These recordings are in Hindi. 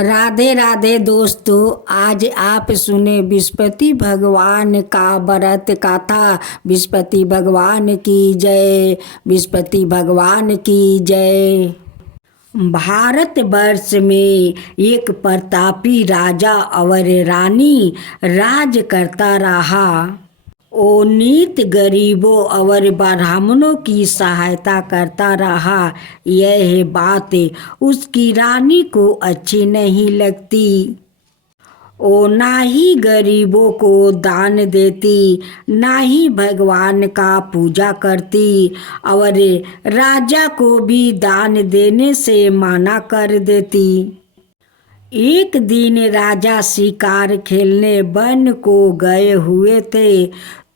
राधे राधे दोस्तों, आज आप सुने बृहस्पति भगवान का व्रत कथा। बृहस्पति भगवान की जय, बृहस्पति भगवान की जय। भारतवर्ष में एक प्रतापी राजा और रानी राज करता रहा। वो नित गरीबों और ब्राह्मणों की सहायता करता रहा। यह बात उसकी रानी को अच्छी नहीं लगती। वो ना ही गरीबों को दान देती, ना ही भगवान का पूजा करती और राजा को भी दान देने से मना कर देती। एक दिन राजा शिकार खेलने वन को गए हुए थे,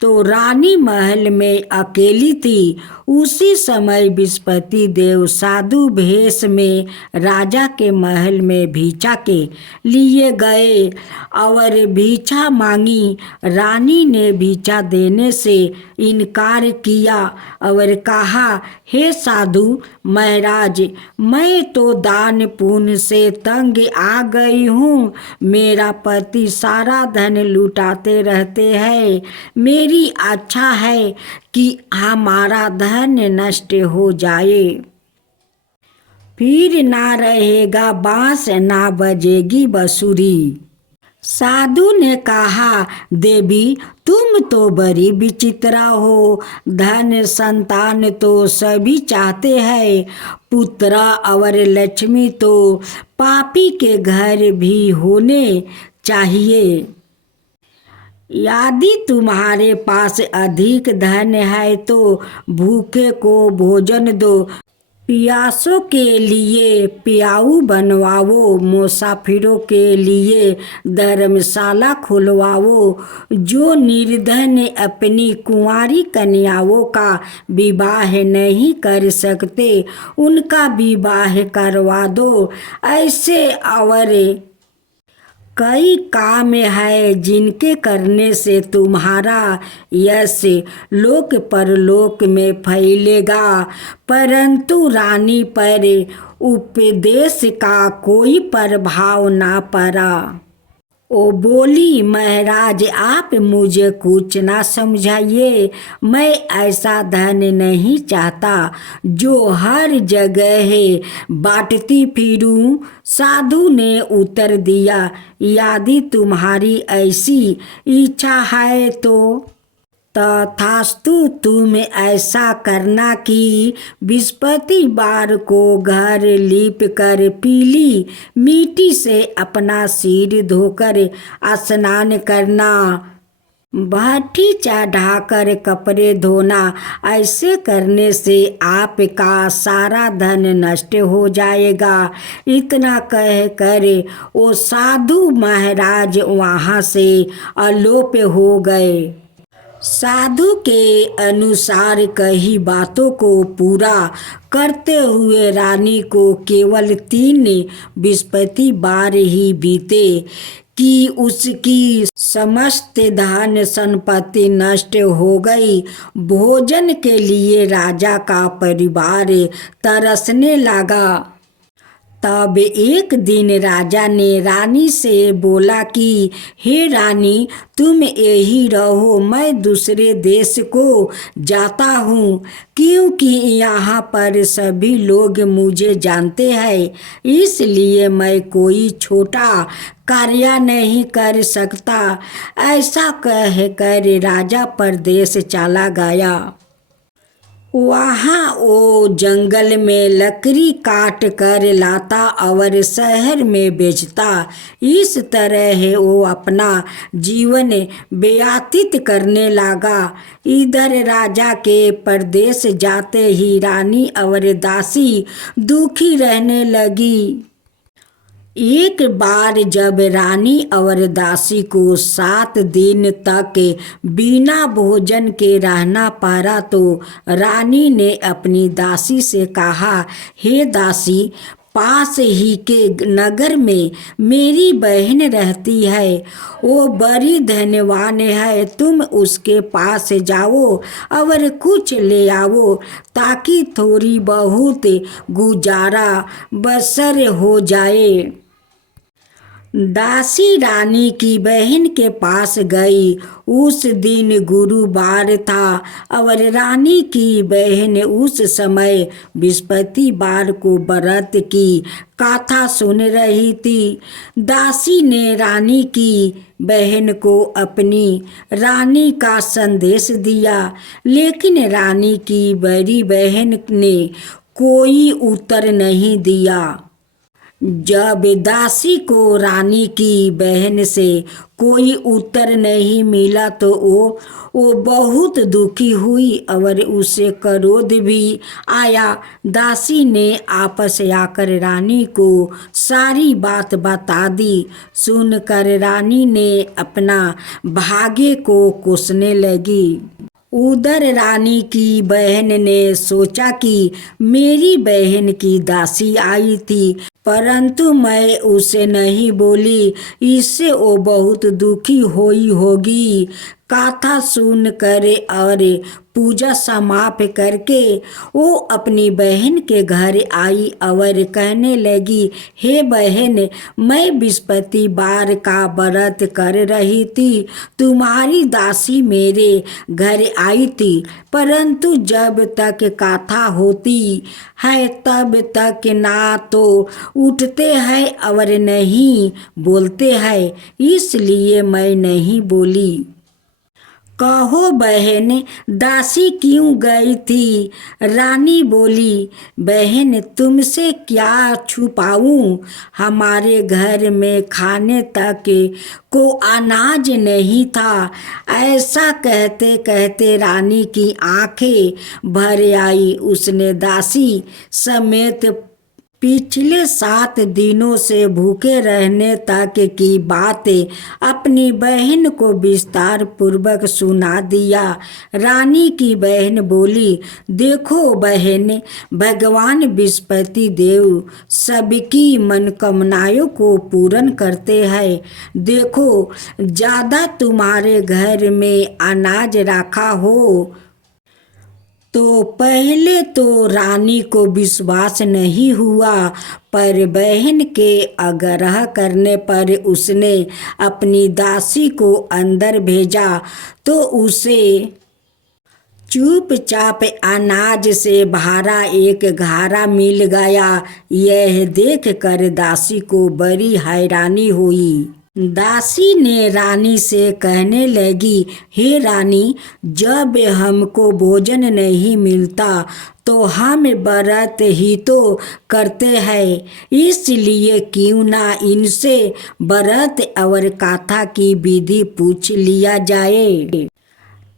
तो रानी महल में अकेली थी। उसी समय बृहस्पति देव साधु भेष में राजा के महल में भिक्षा के लिए गए और भिक्षा मांगी। रानी ने भिक्षा देने से इनकार किया और कहा, हे साधु महाराज, मैं तो दान पुण्य से तंग आ गई हूँ। मेरा पति सारा धन लुटाते रहते हैं। मेरी अच्छा है कि हमारा धन नष्ट हो जाए, फिर ना रहेगा बांस, ना बजेगी बांसुरी। साधु ने कहा, देवी तुम तो बड़ी विचित्र हो। धन संतान तो सभी चाहते हैं, पुत्र और लक्ष्मी तो पापी के घर भी होने चाहिए। यदि तुम्हारे पास अधिक धन है तो भूखे को भोजन दो, प्यासों के लिए प्याऊ बनवाओ, मुसाफिरों के लिए धर्मशाला खुलवाओ। जो निर्धन अपनी कुंवारी कन्याओं का विवाह नहीं कर सकते, उनका विवाह करवा दो। ऐसे और कई काम है जिनके करने से तुम्हारा यश लोक परलोक में फैलेगा। परंतु रानी पर उपदेश का कोई प्रभाव ना पड़ा। वो बोली, महाराज आप मुझे कुछ ना समझाइए। मैं ऐसा धन नहीं चाहता जो हर जगह बांटती फिरूं। साधु ने उत्तर दिया, यदि तुम्हारी ऐसी इच्छा है तो तथास्तु, तुम ऐसा करना कि बृहस्पतिवार को घर लीप कर पीली मिट्टी से अपना सिर धोकर स्नान करना, भट्ठी चढ़ाकर कपड़े धोना। ऐसे करने से आपका सारा धन नष्ट हो जाएगा। इतना कह कर वो साधु महाराज वहाँ से अलोप हो गए। साधु के अनुसार कही बातों को पूरा करते हुए रानी को केवल 3 बृहस्पतिवार ही बीते कि उसकी समस्त धन संपत्ति नष्ट हो गई। भोजन के लिए राजा का परिवार तरसने लगा। तब एक दिन राजा ने रानी से बोला कि हे रानी, तुम यही रहो, मैं दूसरे देश को जाता हूँ, क्योंकि यहाँ पर सभी लोग मुझे जानते हैं। इसलिए मैं कोई छोटा कार्य नहीं कर सकता। ऐसा कह कर राजा परदेश चला गया। वहाँ वो जंगल में लकड़ी काट कर लाता और शहर में बेचता। इस तरह वो अपना जीवन व्यतीत करने लगा। इधर राजा के परदेश जाते ही रानी और दासी दुखी रहने लगी। एक बार जब रानी और दासी को 7 दिन तक बिना भोजन के रहना पड़ा, तो रानी ने अपनी दासी से कहा, हे दासी, पास ही के नगर में मेरी बहन रहती है। वो बड़ी धनवान है। तुम उसके पास जाओ और कुछ ले आओ, ताकि थोड़ी बहुत गुजारा बसर हो जाए। दासी रानी की बहन के पास गई। उस दिन गुरुवार था और रानी की बहन उस समय बृहस्पतिवार को व्रत की कथा सुन रही थी। दासी ने रानी की बहन को अपनी रानी का संदेश दिया, लेकिन रानी की बड़ी बहन ने कोई उत्तर नहीं दिया। जब दासी को रानी की बहन से कोई उत्तर नहीं मिला तो वो बहुत दुखी हुई और उसे क्रोध भी आया। दासी ने आपस आकर रानी को सारी बात बता दी। सुनकर रानी ने अपना भाग्य को कोसने लगी। उधर रानी की बहन ने सोचा कि मेरी बहन की दासी आई थी, परंतु मैं उसे नहीं बोली, इससे वो बहुत दुखी हुई होगी। कथा सुनकर और पूजा समाप्त करके वो अपनी बहन के घर आई और कहने लगी, हे बहन, मैं बृहस्पतिवार का व्रत कर रही थी। तुम्हारी दासी मेरे घर आई थी, परंतु जब तक कथा होती है तब तक ना तो उठते हैं और नहीं बोलते हैं, इसलिए मैं नहीं बोली। कहो बहन, दासी क्यों गई थी? रानी बोली, बहन तुमसे क्या छुपाऊं, हमारे घर में खाने तक को अनाज नहीं था। ऐसा कहते कहते रानी की आंखें भर आई। उसने दासी समेत पिछले 7 दिनों से भूखे रहने तक की बातें अपनी बहन को विस्तार पूर्वक सुना दिया। रानी की बहन बोली, देखो बहन, भगवान बृहस्पति देव सबकी मनोकामनाओं को पूर्ण करते हैं। देखो, ज़्यादा तुम्हारे घर में अनाज रखा हो। तो पहले तो रानी को विश्वास नहीं हुआ, पर बहन के आग्रह करने पर उसने अपनी दासी को अंदर भेजा तो उसे चुपचाप अनाज से भरा एक घड़ा मिल गया। यह देखकर दासी को बड़ी हैरानी हुई। दासी ने रानी से कहने लगी, हे रानी, जब हमको भोजन नहीं मिलता तो हम व्रत ही तो करते हैं, इसलिए क्यों ना इनसे व्रत और कथा की विधि पूछ लिया जाए,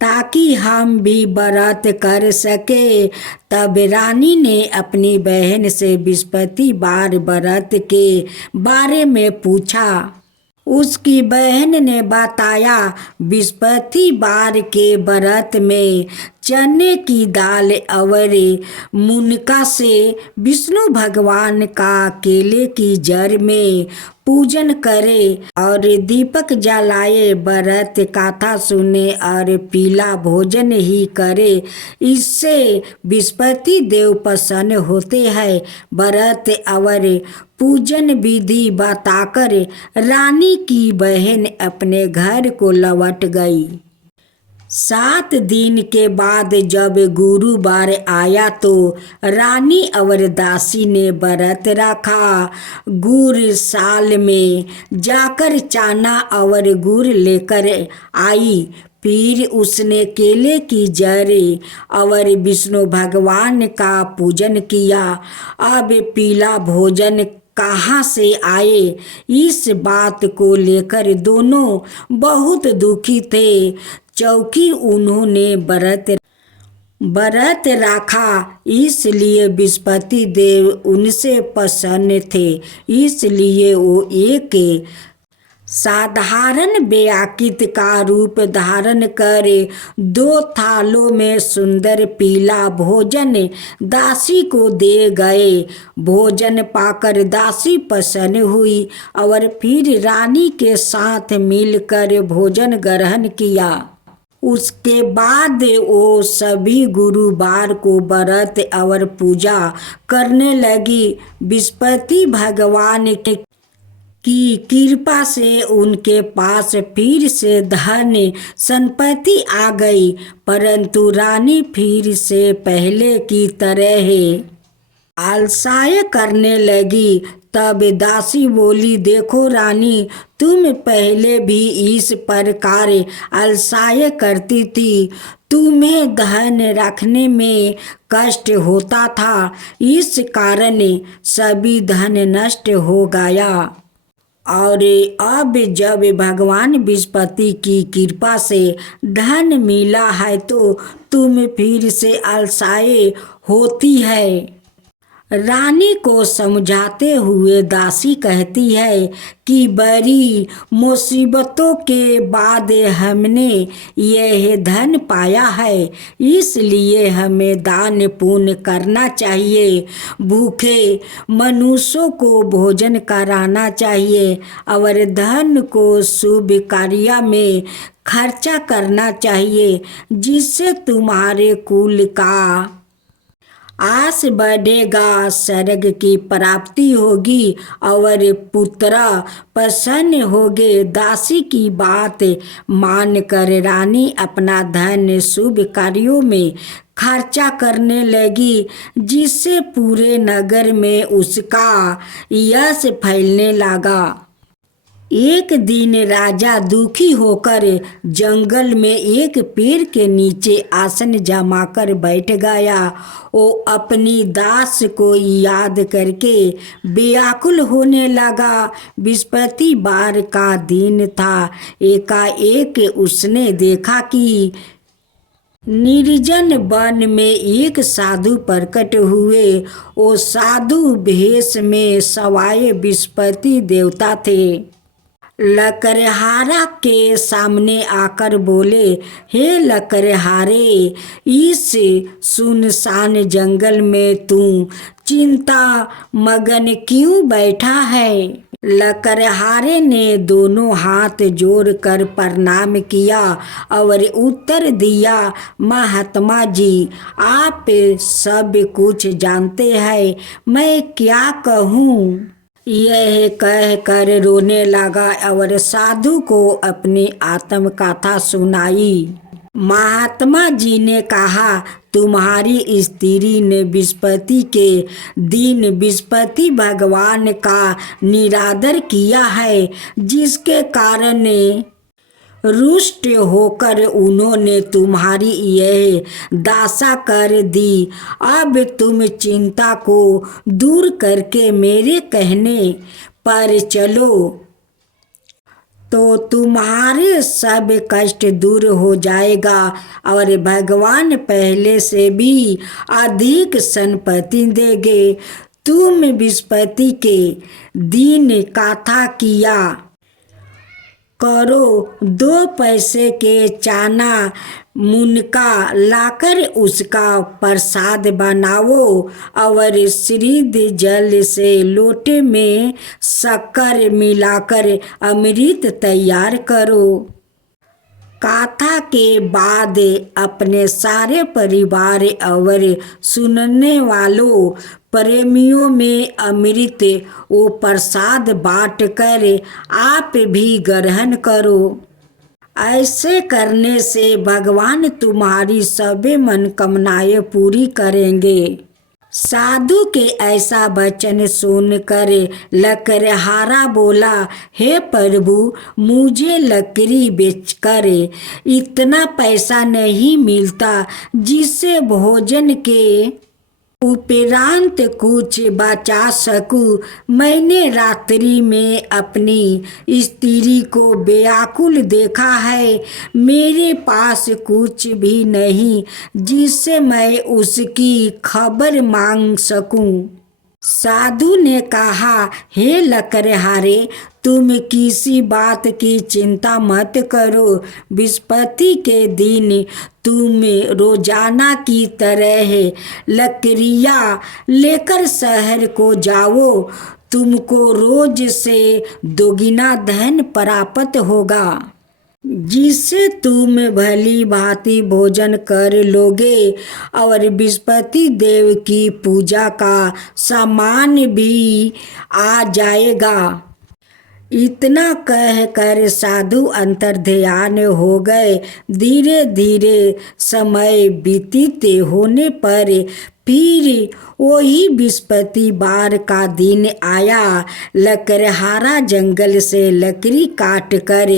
ताकि हम भी व्रत कर सके। तब रानी ने अपनी बहन से बृहस्पतिवार व्रत के बारे में पूछा। उसकी बहन ने बताया, बृहस्पतिवार के व्रत में चने की दाल और मुनका से विष्णु भगवान का केले की जड़ में पूजन करे और दीपक जलाए, व्रत कथा सुने और पीला भोजन ही करे। इससे बृहस्पति देव प्रसन्न होते हैं। व्रत और पूजन विधि बताकर रानी की बहन अपने घर को लौट गई। 7 दिन के बाद जब गुरुवार आया तो रानी और दासी ने व्रत रखा। गुड़ साल में जाकर चना और गुड़ लेकर आई। फिर उसने केले की जड़ और विष्णु भगवान का पूजन किया। अब पीला भोजन कहाँ से आए, इस बात को लेकर दोनों बहुत दुखी थे। चौकी उन्होंने व्रत रखा, इसलिए बृहस्पति देव उनसे प्रसन्न थे, इसलिए वो एक साधारण व्याकृत का रूप धारण कर 2 थालों में सुंदर पीला भोजन दासी को दे गए। भोजन पाकर दासी प्रसन्न हुई और फिर रानी के साथ मिलकर भोजन ग्रहण किया। उसके बाद वो सभी गुरुवार को व्रत और पूजा करने लगी। बृहस्पति भगवान की कृपा से उनके पास फिर से धन संपत्ति आ गई, परंतु रानी फिर से पहले की तरह आलसाय करने लगी। तब दासी बोली, देखो रानी, तुम पहले भी इस प्रकार आलसाय करती थी। तुम्हें धन रखने में कष्ट होता था, इस कारण सभी धन नष्ट हो गया। और अब जब भगवान बृहस्पति की कृपा से धन मिला है तो तुम फिर से आलसाय होती है। रानी को समझाते हुए दासी कहती है कि बड़ी मुसीबतों के बाद हमने यह धन पाया है, इसलिए हमें दान पुण्य करना चाहिए, भूखे मनुष्यों को भोजन कराना चाहिए और धन को शुभ कार्य में खर्चा करना चाहिए, जिससे तुम्हारे कुल का आस बढ़ेगा, स्वर्ग की प्राप्ति होगी और पुत्र प्रसन्न होगे। दासी की बात मानकर रानी अपना धन शुभ कार्यों में खर्चा करने लगी, जिससे पूरे नगर में उसका यश फैलने लगा। एक दिन राजा दुखी होकर जंगल में एक पेड़ के नीचे आसन जमाकर बैठ गया। वो अपनी दास को याद करके व्याकुल होने लगा। बृहस्पतिवार का दिन था। एकाएक उसने देखा कि निर्जन वन में एक साधु प्रकट हुए। वो साधु भेष में सवाए बृहस्पति देवता थे। लकड़हारा के सामने आकर बोले, हे लकड़हारे, इस सुनसान जंगल में तू चिंता मगन क्यों बैठा है? लकड़हारे ने दोनों हाथ जोड़कर प्रणाम किया और उत्तर दिया, महात्मा जी, आप सब कुछ जानते हैं, मैं क्या कहूँ? यह कहकर रोने लगा और साधु को अपनी आत्मकथा सुनाई। महात्मा जी ने कहा, तुम्हारी स्त्री ने बृहस्पति के दिन बृहस्पति भगवान का निरादर किया है, जिसके कारण रुष्ट होकर उन्होंने तुम्हारी यह दशा कर दी। अब तुम चिंता को दूर करके मेरे कहने पर चलो तो तुम्हारे सब कष्ट दूर हो जाएगा और भगवान पहले से भी अधिक संपत्ति देंगे। तुम बृहस्पति के दिन कथा किया करो, 2 पैसे के चाना मुनका लाकर उसका प्रसाद बनाओ और सिद्ध जल से लोटे में शक्कर मिलाकर अमृत तैयार करो। कथा के बाद अपने सारे परिवार और सुनने वालों प्रेमियों में अमृत वो प्रसाद बांटकर आप भी ग्रहण करो। ऐसे करने से भगवान तुम्हारी सभी मनोकामनाएं पूरी करेंगे। साधु के ऐसा वचन सुनकर लकड़हारा बोला, हे प्रभु, मुझे लकड़ी बेचकर इतना पैसा नहीं मिलता जिससे भोजन के उपरांत कुछ बचा सकूं। मैंने रात्रि में अपनी स्त्री को व्याकुल देखा है। मेरे पास कुछ भी नहीं जिससे मैं उसकी खबर मांग सकूं। साधु ने कहा, हे लकड़हारे, तुम किसी बात की चिंता मत करो। बृहस्पति के दिन तुम रोजाना की तरह लकड़ियाँ लेकर शहर को जाओ। तुमको रोज से दोगुना धन प्राप्त होगा, जिससे तुम भली भांति भोजन कर लोगे और बृहस्पति देव की पूजा का सामान भी आ जाएगा। इतना कह कर साधु अंतर्ध्यान हो गए। धीरे धीरे समय व्यतीत होने पर फिर वही बृहस्पतिवार का दिन आया। लकड़हारा जंगल से लकड़ी काट कर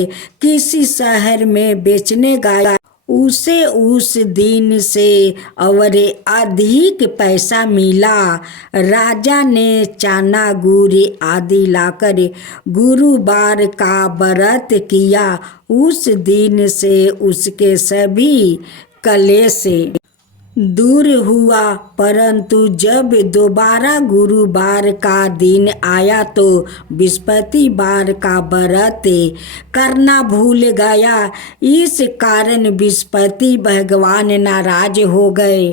किसी शहर में बेचने गया। उसे उस दिन से और अधिक पैसा मिला। राजा ने चना गुड़ आदि लाकर गुरुवार का व्रत किया। उस दिन से उसके सभी कलेश दूर हुआ। परंतु जब दोबारा गुरुवार का दिन आया तो बृहस्पतिवार का व्रत करना भूल गया। इस कारण बृहस्पति भगवान नाराज हो गए।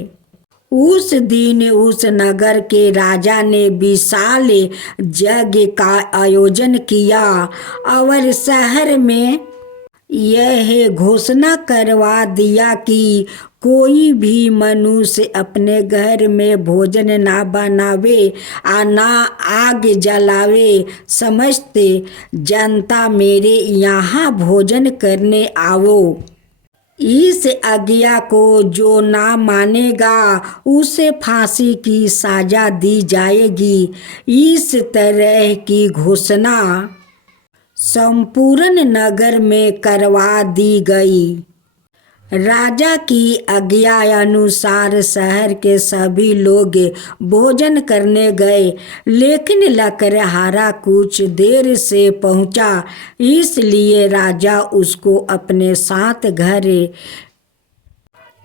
उस दिन उस नगर के राजा ने विशाल यज्ञ का आयोजन किया और शहर में यह घोषणा करवा दिया कि कोई भी मनुष्य अपने घर में भोजन ना बनावे और ना आग जलावे। समस्त जनता मेरे यहाँ भोजन करने आओ। इस आज्ञा को जो ना मानेगा उसे फांसी की सजा दी जाएगी। इस तरह की घोषणा संपूर्ण नगर में करवा दी गई। राजा की आज्ञा अनुसार शहर के सभी लोग भोजन करने गए, लेकिन लकड़हारा कुछ देर से पहुंचा, इसलिए राजा उसको अपने साथ घर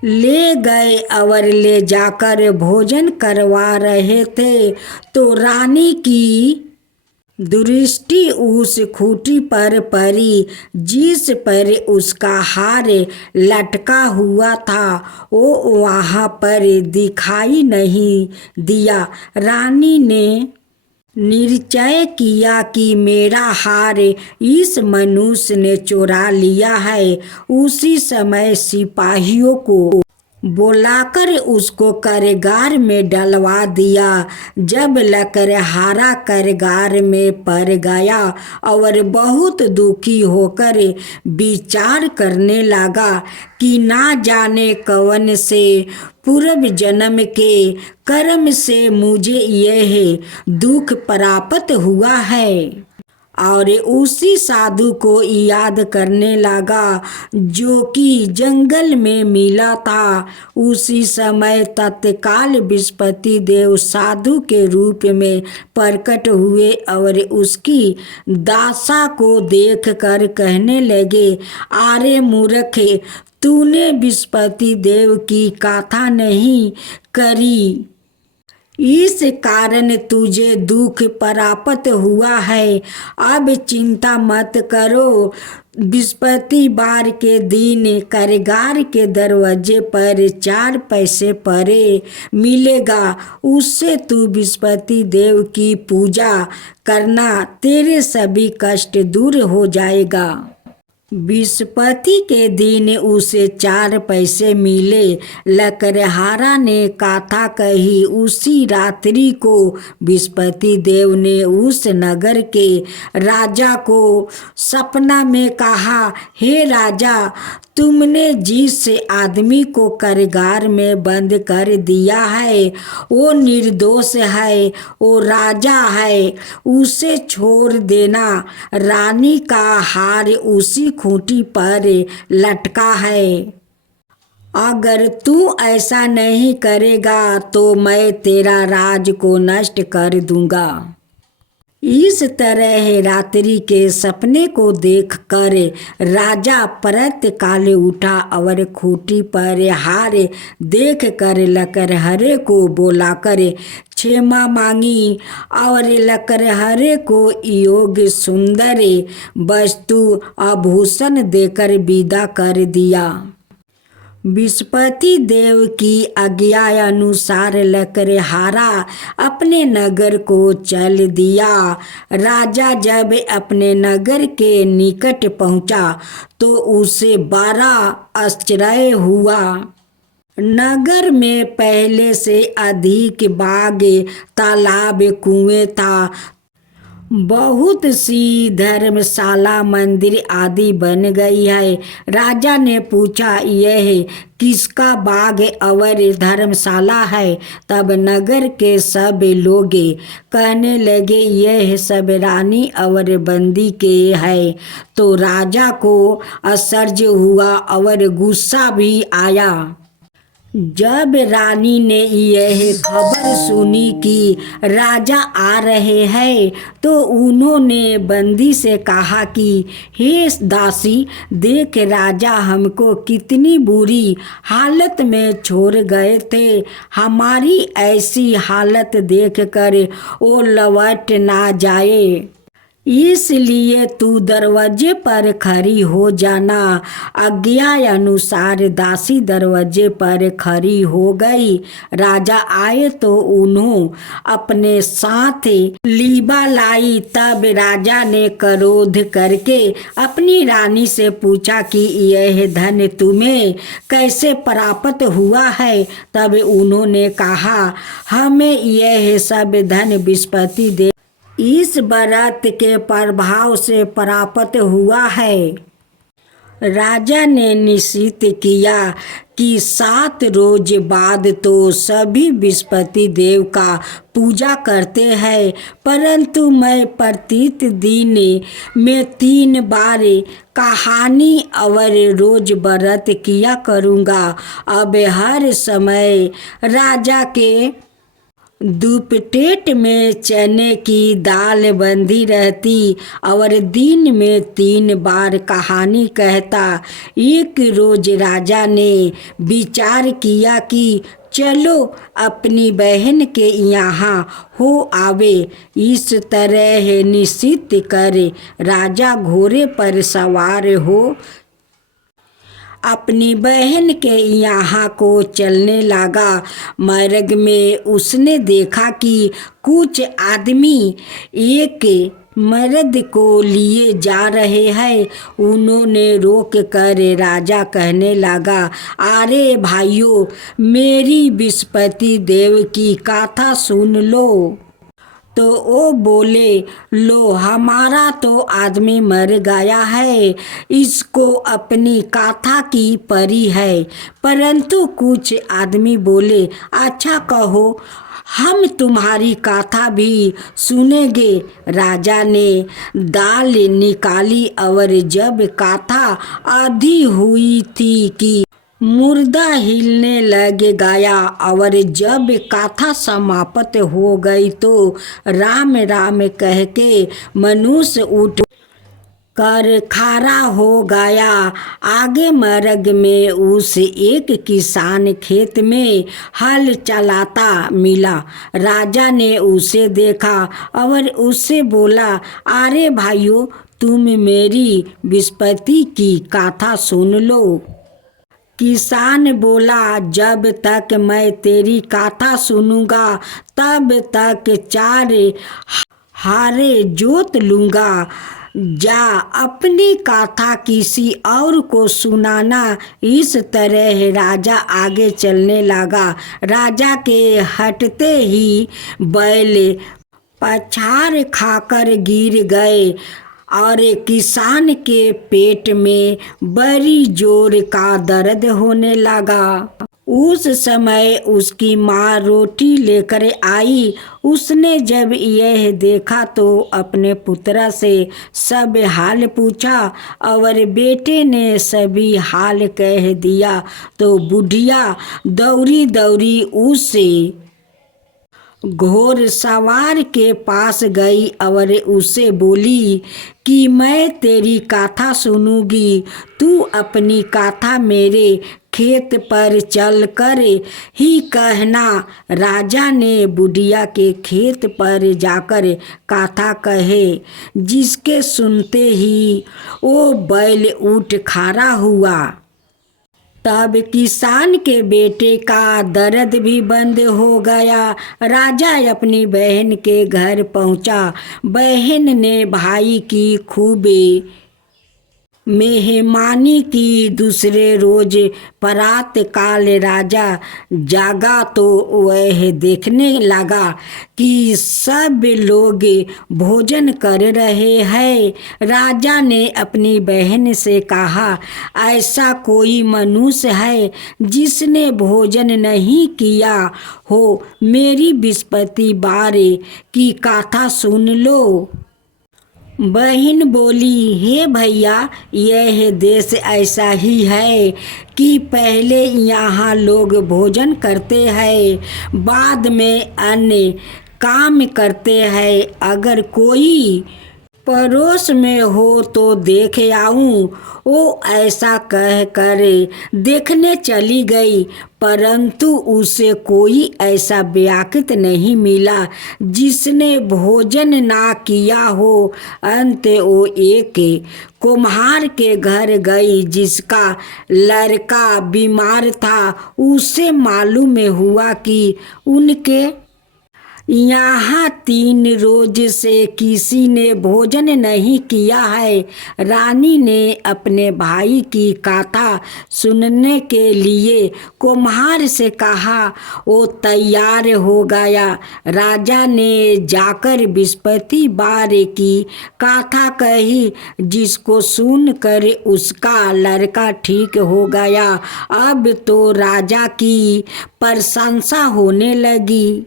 ले गए और ले जाकर भोजन करवा रहे थे तो रानी की दृष्टि उस खूंटी पर पड़ी जिस पर उसका हार लटका हुआ था। वो वहाँ पर दिखाई नहीं दिया। रानी ने निश्चय किया कि मेरा हार इस मनुष्य ने चुरा लिया है। उसी समय सिपाहियों को बुलाकर उसको कारागार में डलवा दिया। जब लकड़हारा कारागार में पड़ गया और बहुत दुखी होकर विचार करने लगा कि ना जाने कौन से पूर्व जन्म के कर्म से मुझे यह दुख प्राप्त हुआ है, और उसी साधु को याद करने लगा जो कि जंगल में मिला था। उसी समय तत्काल बृहस्पति देव साधु के रूप में प्रकट हुए और उसकी दशा को देखकर कहने लगे, अरे मूर्ख, तूने बृहस्पति देव की कथा नहीं करी, इस कारण तुझे दुख प्राप्त हुआ है। अब चिंता मत करो। बृहस्पतिवार के दिन कारागार के दरवाजे पर 4 पैसे पड़े मिलेगा, उससे तू बृहस्पति देव की पूजा करना, तेरे सभी कष्ट दूर हो जाएगा। बृहस्पति के दिन उसे 4 पैसे मिले। लकड़हारा ने कथा कही। उसी रात्रि को बृहस्पति देव ने उस नगर के राजा को सपना में कहा, हे राजा, तुमने जिस आदमी को कारागार में बंद कर दिया है वो निर्दोष है, वो राजा है, उसे छोड़ देना। रानी का हार उसी खूंटी पर लटका है। अगर तू ऐसा नहीं करेगा तो मैं तेरा राज को नष्ट कर दूंगा। इस तरह रात्रि के सपने को देखकर राजा प्रातःकाल उठा और खूंटी पर हार देखकर लकड़हारे को बुलाकर क्षमा मांगी और लकड़हारे को योग्य सुंदर वस्तु आभूषण देकर विदा कर दिया। बृहस्पति देव की आज्ञा अनुसार लकड़हारा अपने नगर को चल दिया। राजा जब अपने नगर के निकट पहुंचा तो उसे बड़ा आश्चर्य हुआ। नगर में पहले से अधिक बाग, तालाब, कुएं था। बहुत सी धर्मशाला मंदिर आदि बन गई है। राजा ने पूछा, यह किसका बाग और धर्मशाला है? तब नगर के सब लोग कहने लगे, यह सब रानी और बंदी के है। तो राजा को आश्चर्य हुआ और गुस्सा भी आया। जब रानी ने यह खबर सुनी कि राजा आ रहे हैं, तो उन्होंने बंदी से कहा कि हे दासी, देख राजा हमको कितनी बुरी हालत में छोड़ गए थे। हमारी ऐसी हालत देखकर वो लौट ना जाए, इसलिए तू दरवाजे पर खड़ी हो जाना। आज्ञा अनुसार दासी दरवाजे पर खड़ी हो गई। राजा आए तो उन्होंने अपने साथ लीबा लाई। तब राजा ने क्रोध करके अपनी रानी से पूछा कि यह धन तुम्हें कैसे प्राप्त हुआ है? तब उन्होंने कहा, हमें यह सब धन विस्पति दे इस व्रत के प्रभाव से प्राप्त हुआ है। राजा ने निश्चित किया कि 7 रोज बाद तो सभी बृहस्पति देव का पूजा करते हैं, परंतु मैं प्रत्येक दिन में 3 बार कहानी और रोज व्रत किया करूँगा। अब हर समय राजा के दुपटेट में चने की दाल बंधी रहती और दिन में 3 बार कहानी कहता। एक रोज राजा ने विचार किया कि चलो अपनी बहन के यहाँ हो आवे। इस तरह निश्चित कर राजा घोड़े पर सवार हो अपनी बहन के यहाँ को चलने लगा। मार्ग में उसने देखा कि कुछ आदमी एक मर्द को लिए जा रहे हैं। उन्होंने रोक कर राजा कहने लगा, अरे भाइयों, मेरी बृहस्पति देव की कथा सुन लो। तो वो बोले, लो, हमारा तो आदमी मर गया है, इसको अपनी कथा की परी है। परंतु कुछ आदमी बोले, अच्छा कहो, हम तुम्हारी कथा भी सुनेंगे। राजा ने दाल निकाली और जब कथा आधी हुई थी कि मुर्दा हिलने लग गया और जब कथा समाप्त हो गई तो राम राम कह के मनुष्य उठ कर खड़ा हो गया। आगे मार्ग में उस एक किसान खेत में हल चलाता मिला। राजा ने उसे देखा और उससे बोला, अरे भाइयों, तुम मेरी बृहस्पति की कथा सुन लो। किसान बोला, जब तक मैं तेरी कथा सुनूंगा तब तक 4 हारे जोत लूँगा। जा अपनी कथा किसी और को सुनाना। इस तरह राजा आगे चलने लगा। राजा के हटते ही बैल पछाड़ खाकर गिर गए और किसान के पेट में बड़ी जोर का दर्द होने लगा। उस समय उसकी माँ रोटी लेकर आई। उसने जब यह देखा तो अपने पुत्र से सब हाल पूछा और बेटे ने सभी हाल कह दिया। तो बुढ़िया दौड़ी दौड़ी उससे घोड़सवार के पास गई और उसे बोली कि मैं तेरी कथा सुनूंगी, तू अपनी कथा मेरे खेत पर चल कर ही कहना। राजा ने बुढ़िया के खेत पर जाकर कथा कहे, जिसके सुनते ही वो बैल उठ खड़ा हुआ। तब किसान के बेटे का दर्द भी बंद हो गया। राजा अपनी बहन के घर पहुंचा। बहन ने भाई की खूब मेहमानी की। दूसरे रोज प्रात काल राजा जागा तो वह देखने लगा कि सब लोग भोजन कर रहे हैं। राजा ने अपनी बहन से कहा, ऐसा कोई मनुष्य है जिसने भोजन नहीं किया हो? मेरी बृहस्पति बारे की कथा सुन लो। बहन बोली, हे भैया, यह देश ऐसा ही है कि पहले यहाँ लोग भोजन करते हैं, बाद में अन्य काम करते हैं। अगर कोई पड़ोस में हो तो देख आऊं। वो ऐसा कह कर देखने चली गई, परंतु उसे कोई ऐसा व्यक्ति नहीं मिला जिसने भोजन ना किया हो। अंत वो एक कुम्हार के घर गई जिसका लड़का बीमार था। उसे मालूम हुआ कि उनके यहाँ 3 रोज से किसी ने भोजन नहीं किया है। रानी ने अपने भाई की कथा सुनने के लिए कुम्हार से कहा। वो तैयार हो गया। राजा ने जाकर बृहस्पति बारे की कथा कही, जिसको सुनकर उसका लड़का ठीक हो गया। अब तो राजा की प्रशंसा होने लगी।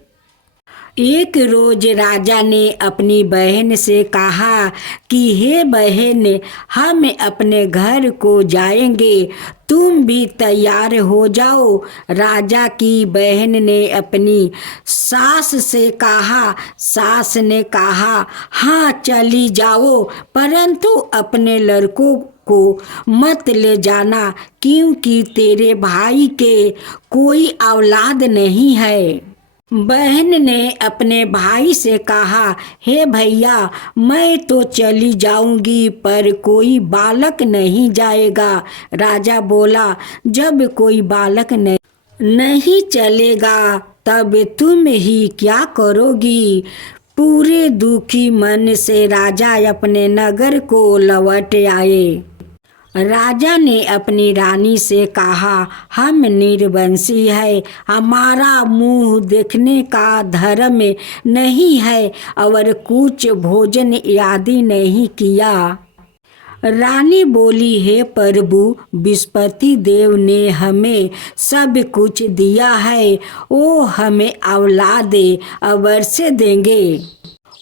एक रोज राजा ने अपनी बहन से कहा कि हे बहन, हम अपने घर को जाएंगे, तुम भी तैयार हो जाओ। राजा की बहन ने अपनी सास से कहा। सास ने कहा, हाँ चली जाओ, परंतु अपने लड़कों को मत ले जाना, क्योंकि तेरे भाई के कोई औलाद नहीं है। बहन ने अपने भाई से कहा, हे भैया, मैं तो चली जाऊंगी, पर कोई बालक नहीं जाएगा। राजा बोला, जब कोई बालक नहीं चलेगा तब तुम ही क्या करोगी? पूरे दुखी मन से राजा अपने नगर को लौट आए। राजा ने अपनी रानी से कहा, हम निर्वंशी है, हमारा मुंह देखने का धर्म नहीं है और कुछ भोजन आदि नहीं किया। रानी बोली, हे प्रभु, बृहस्पति देव ने हमें सब कुछ दिया है, वो हमें औलाद अवश्य देंगे।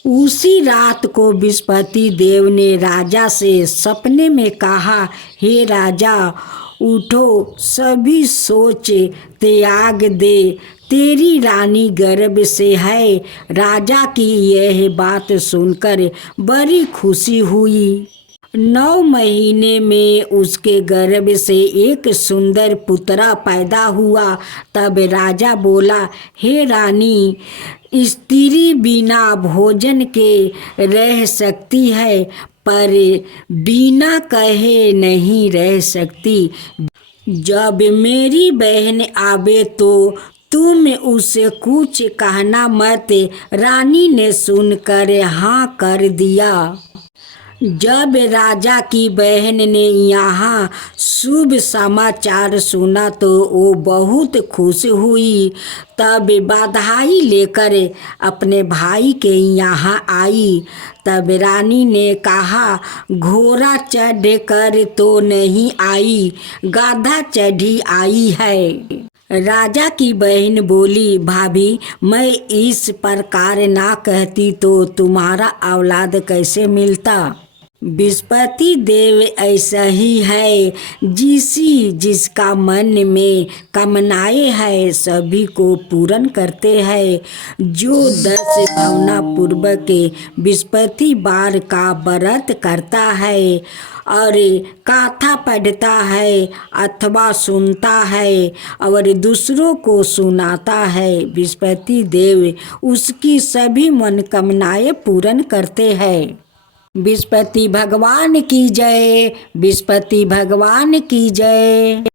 उसी रात को बृहस्पति देव ने राजा से सपने में कहा, हे राजा, उठो, सभी सोच त्याग दे, तेरी रानी गर्भ से है। राजा की यह बात सुनकर बड़ी खुशी हुई। 9 महीने में उसके गर्भ से एक सुंदर पुत्रा पैदा हुआ। तब राजा बोला, हे रानी, स्त्री बिना भोजन के रह सकती है, पर बिना कहे नहीं रह सकती। जब मेरी बहन आवे तो तुम उसे कुछ कहना मत। रानी ने सुनकर हाँ कर दिया। जब राजा की बहन ने यहाँ शुभ समाचार सुना तो वो बहुत खुश हुई। तब बधाई लेकर अपने भाई के यहाँ आई। तब रानी ने कहा, घोड़ा चढ़ कर तो नहीं आई, गाधा चढ़ी आई है। राजा की बहन बोली, भाभी, मैं इस प्रकार ना कहती तो तुम्हारा औलाद कैसे मिलता? बृहस्पति देव ऐसा ही है, जिसका मन में कामनाएं है सभी को पूर्ण करते हैं। जो 10 भावना पूर्वक बृहस्पति बार का व्रत करता है और कथा पढ़ता है अथवा सुनता है और दूसरों को सुनाता है, बृहस्पति देव उसकी सभी मनोकामनाएं पूर्ण करते हैं। बृहस्पति भगवान की जय। बृहस्पति भगवान की जय।